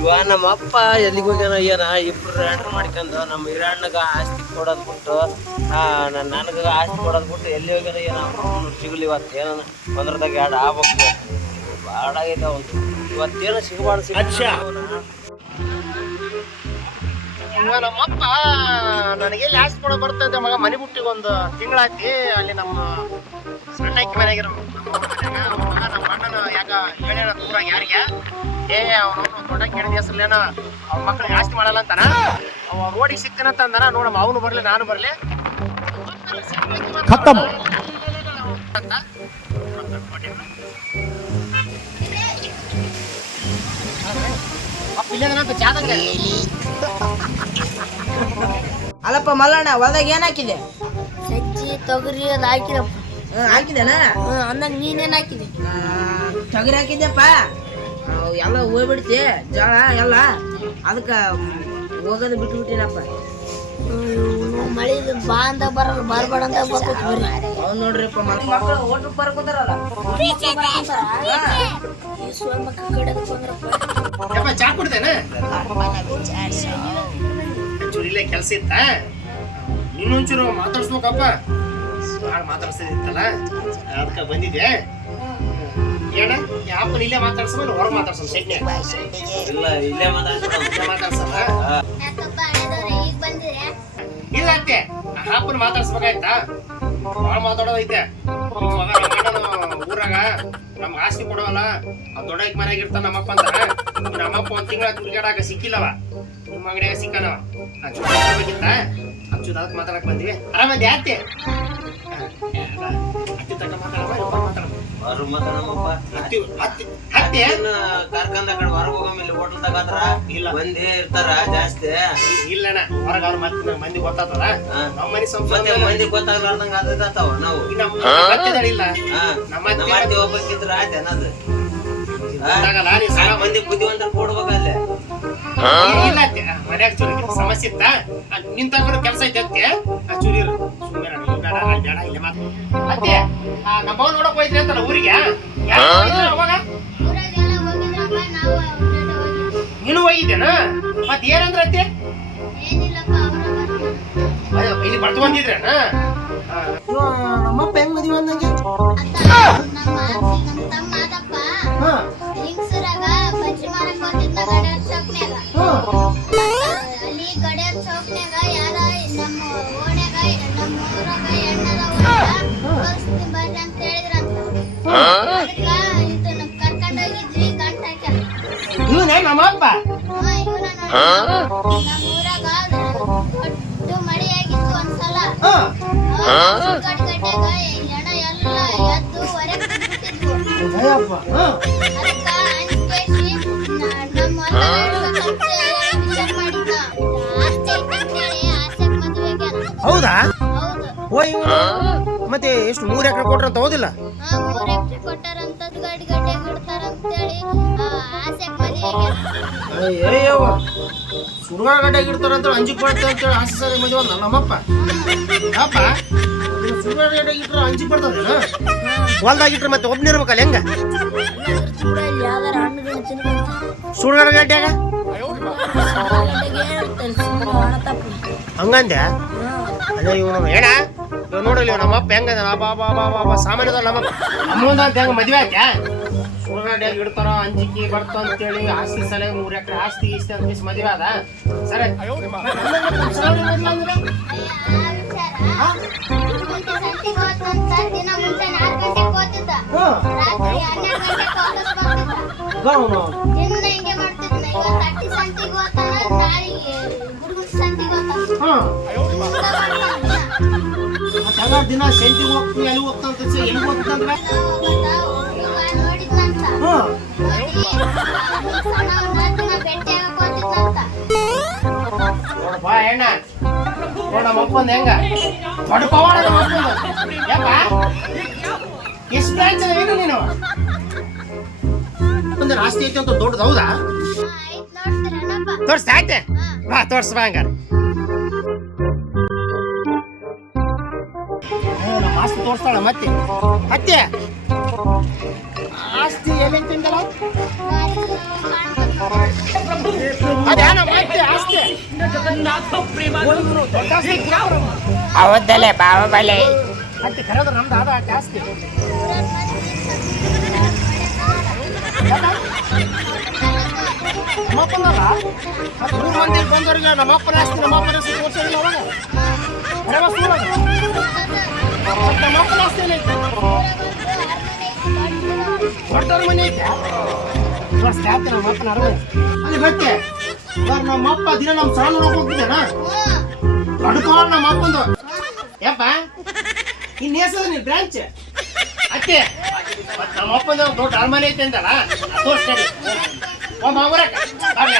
ಇವ ನಮ್ಮ ಅಪ್ಪ ಎಲ್ಲಿಗೆ ಹೋಗ್ಯಾನ ಏನ? ಇಬ್ರು ರ್ಯಾಂಡ್ರ್ ಮಾಡ್ಕೊಂಡು ನಮ್ಮ ಹಿರಣ್ಣಗ ಆಸ್ತಿ ಕೊಡೋದು ಬಿಟ್ಟು ಆ ನನಗ ಆಸ್ತಿ ಕೊಡೋದು ಬಿಟ್ಟು ಎಲ್ಲಿ ಹೋಗ್ಯಾನ ಏನ? ಸಿಗಲಿ ಇವತ್ತು ಏನ? ಒಂದ್ರದಾಗ ಎರಡು ಆಗ್ಬೇಕು. ಬಾಡ ಆಗೈತೆ ಒಂದು ಇವತ್ತೇನು ಸಿಗಬಾರ್ದು ಸಿಗ ನಮ್ಮಪ್ಪ ನನಗೆ ಎಲ್ಲಿ ಆಸ್ತಿ ಕೊಡೋ ಬರ್ತದೆ ಮಗ ಮನೆ ಬಿಟ್ಟಿಗೆ ಒಂದು ತಿಂಗಳಾಯ್ತಿ ಅಲ್ಲಿ ನಮ್ಮ ಸಣ್ಣ ನಮ್ಮ ಊರಾಗ ಯಾರಿಗೆ? ಏ ಅವನು ದೊಡ್ಡ ಕೇಳಿದ ಹೆಸರ್ಲೇನ ಅವ್ನ ಮಕ್ಳಿಗೆ ಜಾಸ್ತಿ ಮಾಡಲ್ಲ ಅಂತಾನ? ಅವ ರೋಡಿಗೆ ಸಿಗ್ತಾನಂತ ಅಂದಾನ? ನೋಡಮ್ಮ ಅವನು ಬರ್ಲಿ ನಾನು ಬರ್ಲಿ. ಖತಮ್. ಅಂತ ಅಲ್ಲಪ್ಪ ಮಲ್ಲಣ್ಣ ಹೊಲದಾಗ ಏನ್ ಹಾಕಿದೆ ಸಜ್ಜಿ ತೊಗರಿ ಅದು ಹಾಕಿರಪ್ಪ. ಹ್ಮ್, ಹಾಕಿದೆನಾ ಅಂದಂಗ ನೀನೇನ್ ಹಾಕಿದೆ ತೊಗರಿ ಹಾಕಿದ್ದೆಪ್ಪ ಎಲ್ಲ ಹೋಗ್ಬಿಡ್ತಿ ಜೋಳ ಎಲ್ಲ. ಅದಕ್ಕೆ ಹೋಗೋದು ಬಿಟ್ಬಿಟ್ಟಿನಪ್ಪ. ಮಳೆ ಬಾ ಅಂತ ಬರಲ್ಲ ಬರ್ಬೇಡ ಅಂತ ಅವ್ನು ನೋಡ್ರಿಪ್ಪ ಮಕ್ಕಳು ಓಟು ಬರ್ಕೋತಾರಲ್ಲ ಚಾ ಕುಡ್ದೇನ? ಒಂಚೂರು ಇಲ್ಲೇ ಕೆಲಸ ಇತ್ತ? ಇನ್ನೊಂಚೂರು ಮಾತಾಡ್ಸ್ಬೇಕಪ್ಪ. ಭಾಳ ಮಾತಾಡ್ಸೋದಿತ್ತಲ್ಲ? ಅದಕ್ಕೆ ಬಂದಿದ್ದೆ ಏನ? ಯಾಪನ್ ಇಲ್ಲೇ ಮಾತಾಡ್ಸಲ್ಲ ಹೊರಗೆ ಮಾತಾಡ್ಸೋಣ ಸೆಟ್ನೆ ಇಲ್ಲ ಇಲ್ಲೇ ಮಾತಾಡ್ಸ್ಬಿಡು. ಇಲ್ಲೇ ಇಲ್ಲ ಅತ್ತೆ ಹಾಪನ್ ಮಾತಾಡ್ಸ್ಬೇಕಾಯ್ತಾ? ಭಾಳ ಮಾತಾಡೋದೈತೆ ಊರಾಗ ನಮ್ ಆಸ್ತಿ ಕೊಡವಲ್ಲ ಆ ದೊಡ್ಡ ಮನ್ಯಾಗ ಇರ್ತಾನ ನಮ್ಮಪ್ಪ ಅಂತ. ನಮ್ಮಪ್ಪ ಒಂದ್ ತಿಂಗಳ ತಿರ್ಗಾಡಾಕ ಸಿಕ್ಕಿಲ್ಲವ. ನಿಮ್ಮ ಅಂಗಡಿಯಾಗ ಸಿಕ್ಕನವ ಹಚ್ಚುದ ಅದಕ್ಕೆ ಮಾತಾಡಕ್ ಬಂದಿವಿ. ಆರಾಮ ಜಾತಿ ಅತ್ತಿ ತಕ್ಕ ಮಾತಾಡಮ್ಮ ಇವ್ರ್ ಮಾತಾಡಮ್ಮ ಅತ್ತಿ ಅತ್ತಿ ಅತ್ತೆ ಕಡೆ ಹೊರಗೆ ಹೋಗಮಿಲ್ಲ ಹೋಟೆಲ್ ಇಲ್ಲ. ಮಂದಿ ಇರ್ತಾರ ಜಾಸ್ತಿ. ಇಲ್ಲಣ್ಣ ಹೊರಗ ಅವ್ರ ಮತ್ತೆ ಮಂದಿ ಗೊತ್ತಾತದ? ಹಾ. ನಮ್ಮ ಮನೆ ಮತ್ತೆ ಮಂದಿ ಗೊತ್ತಾಗ್ಲಾರ್ದಂಗ ನಾವು? ನಮ್ಮ ಗೊತ್ತಿದಾರ ಇಲ್ಲ. ನಮ್ಮ ಅತ್ತೆ ಅತ್ತಿ ಹೋಗ್ಬೇಕಿದ್ರ ಆಯ್ತು ಅನ್ನೋದು ಮಂದಿ ಬುದ್ಧಿವಂತರು ಕೊಡ್ಬೇಕಲ್ಲೇ. ಇಲ್ಲ ಅತ್ತೆ ಮನ್ಯಾಗ ಚೂರಿ ಸಮಸ್ಯೆ ಇತ್ತ? ತಗೊಂಡು ಕೆಲಸ ಐತೆ ಅತ್ತೆ ಆ ಚೂರಿ ಇರು. ಸುಮ್ನೆ ನಾನು ಇಲ್ಲಿ ಬೇಡ ಅಲ್ಲಿ ಬೇಡ ಇಲ್ಲೇ ಮಾತು ಅತ್ತೆ ಆ, ನಮ್ಮ ಅವ್ವ ನೋಡಕ್ ಹೋಯ್ತ್ರಿ ಅಂತಲ್ಲ ಊರಿಗೆ? ಅವಾಗ? ನೀನು ಹೋಗಿದ್ದೇನ? ಮತ್ ಏನಂದ್ರ ಅತ್ತೆ ಏನಿಲ್ಲಪ್ಪ ಅವ್ರ ಅಯ್ಯೋ, ಇಲ್ಲಿ ಬರ್ತು ಬಂದಿದ್ರೇನ ನಮ್ಮಪ್ಪ ಹೆಂಗ್ ಮದುವೆ ಅಂದಂಗೆ ಆಗ್ಯಾನ. ಹೌದಾ ಹೌದು ಓ ಮತ್ತೆ ಎಷ್ಟು ಮೂರ್ ಎಕರೆ ಕೊಟ್ರಂತ ಹೌದಿಲ್ಲ ಮೂರ್ ಎಕರೆ ಕೊಟ್ಟಾರ ಗಡ್ಡೆ ಅಂತೇಳಿ ಆಗ್ಯಾನ. ಅಯ್ಯವ್ವ ಸುಡುಗಾಡ ಮದುವೆ ನಮ್ಮಪ್ಪ. ಅಪ್ಪ ಮತ್ತೆ ಒಬ್ನ ಇರ್ಬೇಕಲ್ಲ ಹೆಂಗ ಸುಡುಗಾಡ ಒಣ ತಪ್ಪು ಅದೇ ಇವನು ಏನ? ಇವ್ ನೋಡಲಿ ನಮ್ಮಪ್ಪ ಹೆಂಗ ಬಾ ಬಾ ಬಾ ಬಾ ಸಾಮಾನ್ಯದ ನಮ್ಮಪ್ಪ. ಅಮ್ಮಂದ ಹೆಂಗ ಮದ್ವೆ ಆಯ್ತಾ ಸುಡುಗಾಡ್ಯಾಗ ಇಡ್ತಾರ ಅಂಜಿಕೆ ಬರ್ತ ಅಂತೇಳಿ ಆಸ್ತಿ ಸಲ ಮೂರ್ ಎಕರೆ ಆಸ್ತಿ ಗೀಸ್ತಿ ಅಂತ ಕೇಸ್ ಮದ್ವೆ ಅದ ಸರಿ. ದಿನ ಸಂತಿಗೆ ಹೋತಂತ ದಿನ ಮುಂಚೆ ನಾಲ್ಕು ಗಂಟೆಗೆ ಹಾ. ರಾತ್ರಿ ಹನ್ನೆರಡು ನೋಡಪ್ಪ ಹೆಣ್ಣ ನೋಡ ನಮ್ಮಪ್ಪಂದ ಹೆಂಗ? ನಮ್ಮಪ್ಪಂದ ಯಾಕ? ಎಷ್ಟು ಬ್ರಾಂಚ್ ಏನು ನೀನು? ಒಂದು ಆಸ್ತಿ ಐತೆ ಅಂತ ದೊಡ್ಡದು, ಹೌದಾ? ಹಾ ಆಯ್ತು. ವಾ ತೋರ್ಸ್, ಬಾ ತೋರ್ಸ ಹಂಗಾರ ಆಸ್ತಿ ತೋರಿಸ್ತಾಳ ಮತ್ತೆ. ಅತ್ತೆ ಆಸ್ತಿ ಏನೇನು ತಿಂದಲ್ಲ? ಆಸ್ತಿ. ಕೊಡೋರು. ಹೌದಲ್ಲೇ ಬಾಹುಬಲಿ ಮತ್ತೆ ಕರೆಯೋದು ನಮ್ದು ಆದ ಆಟ ಆಸ್ತಿ. ನಮ್ಮಪ್ಪನಲ್ಲ ಮತ್ತೆ ಮೂರು ಮಂದಿ ಬಂದವ್ರಿಗೆ ನಮ್ಮಪ್ಪನ ಆಸ್ತಿ ನಮ್ಮಪ್ಪನ ಆಸ್ತಿ ಅಲ್ಲಿ ಮತ್ತೆ ಇವಾಗ ನಮ್ಮಪ್ಪ ದಿನ ನಮ್ಮ ಸಾಲ ನೋಡ್ಕೊಂತಿದ್ದಾನ ದೊಡ್ಡ ನಮ್ಮ ಅಪ್ಪಂದು. ಯಪ್ಪ ಇನ್ನು ಹೆಸರು ನೀನು ಬ್ರಾಂಚ್ ಅತ್ತೆ ನಮ್ಮ ಅಪ್ಪಂದು ದೊಡ್ಡ ಅರಮನೆ ಐತೆ ಅಂತಲ್ಲ ತೋರಿಸ್ತಾರೆ ಒಬ್ಬ ಬಾ ಯಪ್ಪ. ಅಣ್ಣ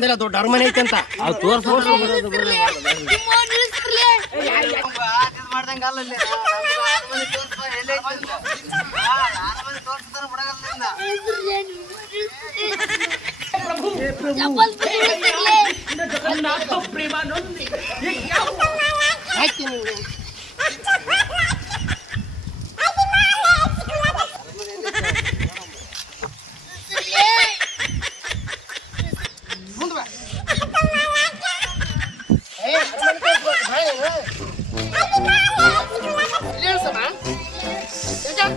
ನಮ್ಮ ಅಪ್ಪಂದೆಲ್ಲ ದೊಡ್ಡ ಅರಮನೆ ಐತೆ ಅಂತ ಅದು ತೋರ್ಸೋದು ಇಲ್ಲ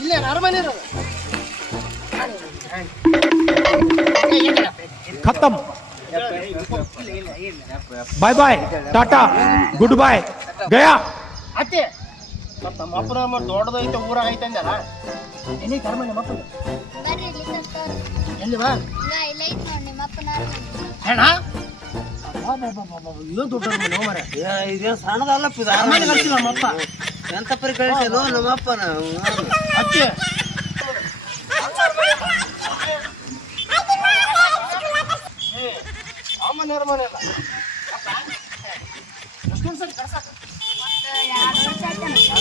ಇಲ್ಲೇ ಅರಮನೆ ಇರೋದು? ಖತಮ್. Bye bye Tata good bye ಗಯಾ ಅತ್ತೆ ಮತ್ತೆ ನಮ್ಮ ಅಪ್ಪನ ನಮ್ಮ ದೊಡ್ಡದೈತೆ ಊರಾಗ ಐತೆ ಅಂದಲ್ಲ ಎಲ್ಲಿ ಕರ್ಮ ನಿಮ್ಮ ಅಪ್ಪನ ಎಲ್ಲಿ ಬಾ? ಇಲ್ಲ ಇಲ್ಲ ಐತೆ ನೋಡಿ ನಿಮ್ಮ ಅಣ್ಣ? ಏನು ದೊಡ್ಡ ಮಾರ್ರೆ. ಇದೇನು ಸಣ್ಣದಲ್ಲಪ್ಪ ಇದು ಅಪ್ಪ ಎಂತ ಪರಿ ಕಳಿಸಲು ಅರಮನೆ ಅಲ್ಲ ಎಷ್ಟು ಆಯ್ತು ಕಳ್ಸಾಕ?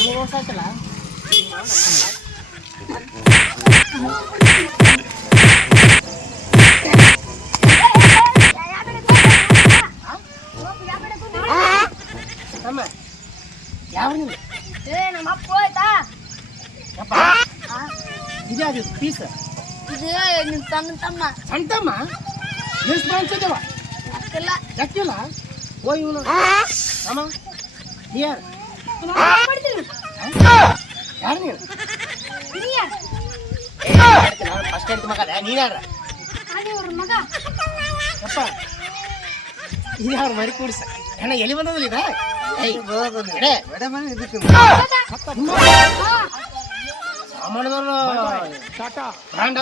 ಮೂರು ತಮ್ಮ ಯಾವ ನೀವು ಯಪ್ಪ ಇದೇ ಅದು ಪೀಸ್? ಇದು ನಿಮ್ ತಮ್ಮ ತಮ್ಮ. ಸಣ್ಣ ತಮ್ಮ? ಎಷ್ಟು ಬ್ರಾಂಚ್ ಇದಾವ ಅಕ್ಕಲ್ಲ ಯಾಕಿಲ್ಲ ಓ ಇವನು. ತಮ್ಮ ನೀ ಯಾರು ಯಾರು ನೀನು ಫಸ್ಟ್ ಹೆಂಡ್ತಿ ಮಗ ನೀನ್ ಯಾರ? ಮಗ. ಯಪ್ಪ ಇದು ಯಾರು ಮರಿ ಕೂಡಿಸ? ಅಣ್ಣ ಎಲ್ಲಿ ಬಂದದಿಲ್ಲ ಇದ? ಏಯ್ ಎಡೆ. ಅಮ್ಮಣ್ಣದವ್ರು ಟಾಟಾ. ಬ್ರ್ಯಾಂಡ್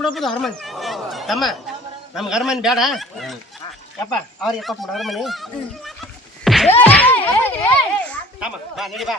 ಬಿಡಪ್ಪ ಹರ್ಮನ್ ತಮ್ಮ ನಮ್ಗೆ ಹರ್ಮನ್ ಬೇಡ. ಯಪ್ಪ ಅವ್ರ ಕೊಟ್ಬಿಡು ಹರ್ಮನಿ ಬಾ ನಡಿ ಬಾ.